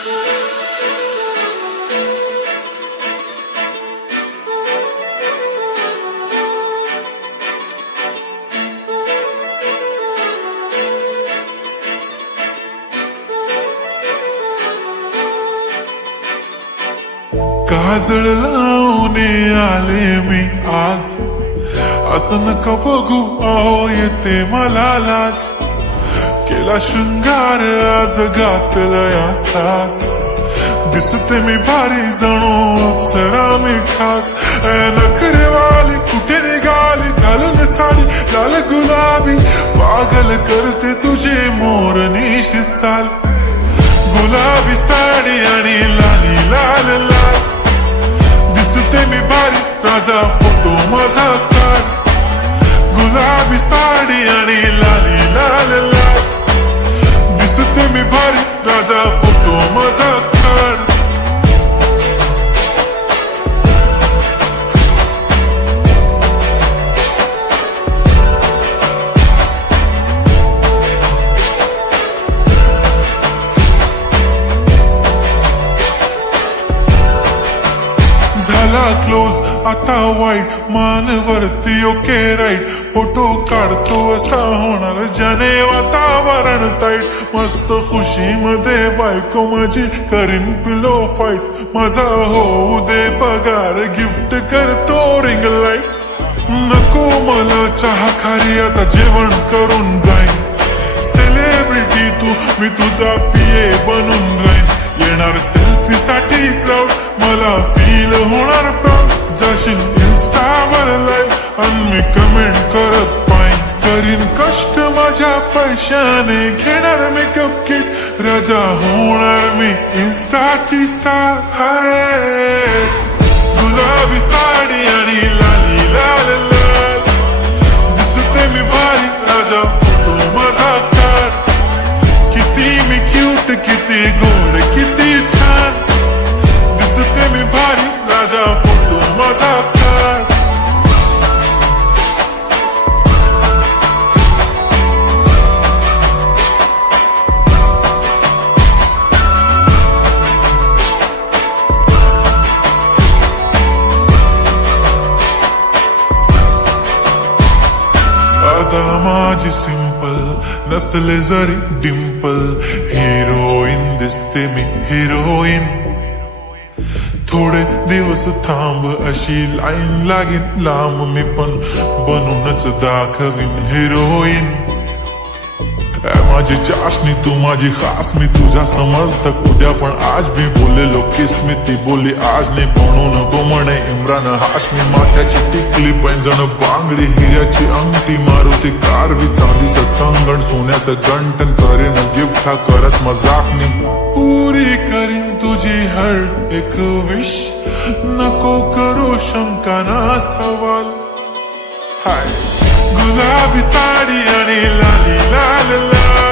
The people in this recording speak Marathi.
काजळ लावून आले मी आज, असं नका बघू अहो येते मला लाज. केला शृंगार आज घातलाय असाच, दिसते मी भारी जणू अप्सरा मी खास. नखरेवाली कुठे निघाली घालून साडी लाल गुलाबी, पागल करते तुझे मोरनीश चाल. गुलाबी साडी आणि लाली लाल लाल, दिसते मी भारी राजा फोटो माझा काढ. गुलाबी साडी आणि लाली लाल लाल, दिसते मी भारी राजा फोटो माझा काढ. झाला क्लोज आता वाईट, मान वरती ओके राईट. फोटो काढतो असा होणार ज्याने वातावरण टाईट. मस्त खुशी मध्ये बायको माझी करीन पिलो फाईट. माझा होऊ दे पगार गिफ्ट करतो रिंग लाईट. नको मला चहा खारी आता जेवण करून जाईन. सेलिब्रिटी तू मी तुझा पिये बनून राहीन. येणार सेल्फी साठी क्राऊड मला फील होणार प्राऊड. जाशील इन्स्टावर लाईव्ह आणि मी कमेंट करत पाईन. करीन कष्ट माझ्या पैशाने घेणार मेकअप किट. राजा होणार मी इन्स्टाची स्टार. हाय गुलाबी साडी आणि लाली लाल लाल, दिसते मी भारी राजा फोटो माझा काढ. किती मी क्यूट किती गोड किती छान, दिसते मी भारी राजा फोटो माझा काढ. आता माझी सिंपल नसले जरी डिंपल, हिरोईन दिसते मी हिरोईन. थोडे दिवस थांब अशी लाईन लागेल लांब, मी पण बनूनच दाखवीन हिरोईन. माझी चाशनी तू माझी खास, मी तुझा समर्थक उद्या पण आज मी बोललेलो किस्मी. ती बोली आज नाही बनू नको म्हणे इम्रान हाशमी. माथ्याची टिकली पैंजण बांगडी हिऱ्याची अंगठी, मारुती कारवी चांदीचं कंगण सोन्याचं गंटन. करीन गिफ्ट हा करत मजाकनी, पुरी करीन तुझी हर एक विश. नको करू शंका ना सवाल. हाय गुलाबी साडी आणि लाली लाल लाल,